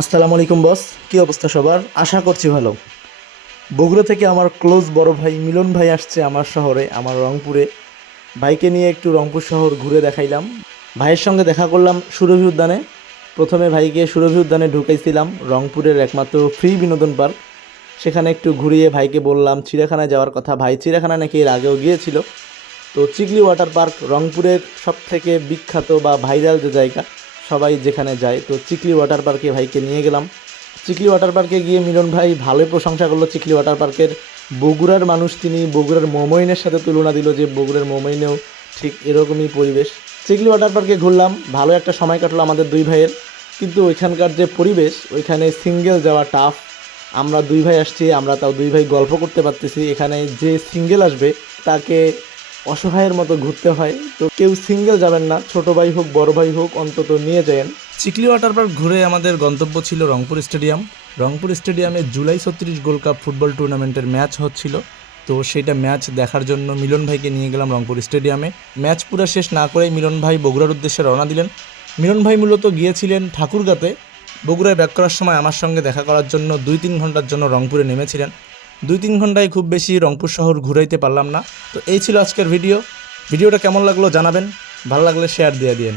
আসসালামু আলাইকুম, বস। কি অবস্থা সবার? আশা করছি ভালো। বগুড়া থেকে আমার ক্লোজ বড় ভাই মিলন ভাই আসছে আমার শহরে, আমার রংপুরে। ভাইকে নিয়ে একটু রংপুর শহর ঘুরে দেখাইলাম। ভাইয়ের সঙ্গে দেখা করলাম সুরভি উদ্যানে। প্রথমে ভাইকে সুরভি উদ্যানে ঢুকাইছিলাম, রংপুরের একমাত্র ফ্রি বিনোদন পার্ক। সেখানে একটু ঘুরিয়ে ভাইকে বললাম, চিড়িয়াখানায় যাওয়ার কথা। ভাই চিড়িয়াখানা নাকি এর আগেও গিয়েছিল। তো চিকলি ওয়াটার পার্ক রংপুরের সব থেকে বিখ্যাত বা ভাইরাল যে জায়গা সবাই যেখানে যায়। তো চিকলি ওয়াটার পার্কে ভাইকে নিয়ে গেলাম। চিকলি ওয়াটার পার্কে গিয়ে মিলন ভাই ভালোই প্রশংসা করল চিকলি ওয়াটার পার্কের বগুড়ার মানুষ। তিনি বগুড়ার মোমইনের সাথে তুলনা দিল যে বগুড়ার মোমইনেও ঠিক এরকমই পরিবেশ। চিকলি ওয়াটার পার্কে ঘুরলাম, ভালো একটা সময় কাটলো আমাদের দুই ভাইয়ের। কিন্তু ওইখানকার যে পরিবেশ, ওইখানে সিঙ্গেল যাওয়া টাফ। আমরা দুই ভাই আসছি, আমরা তাও দুই ভাই গল্প করতে পারতেছি। এখানে যে সিঙ্গেল আসবে, তাকে অসহায়ের মতো ঘুরতে হয়। তো কেউ সিঙ্গেল যাবেন না, ছোট ভাই হোক, বড় ভাই হোক, অন্তত নিয়ে যাবেন চিকলি ওয়াটার পার্ক ঘুরে আমাদের গন্তব্য ছিল রংপুর স্টেডিয়াম। রংপুর স্টেডিয়ামে জুলাই ছত্রিশ গোল্ড কাপ ফুটবল টুর্নামেন্টের ম্যাচ হচ্ছিল। তো সেইটা ম্যাচ দেখার জন্য মিলন ভাইকে নিয়ে গেলাম রংপুর স্টেডিয়ামে। ম্যাচ পুরো শেষ না করেই মিলন ভাই বগুড়ার উদ্দেশ্যে রওনা দিলেন। মিলন ভাই মূলত গিয়েছিলেন ঠাকুরগাতে। বগুড়ায় ব্যাক করার সময় আমার সঙ্গে দেখা করার জন্য দুই তিন ঘণ্টার জন্য রংপুরে নেমেছিলেন। দুই তিন ঘন্টায় খুব বেশি রংপুর শহর ঘুরাইতে পারলাম না। তো এই ছিল আজকের ভিডিও। ভিডিওটা কেমন লাগল জানাবেন। ভালো লাগলে শেয়ার দিয়ে দিন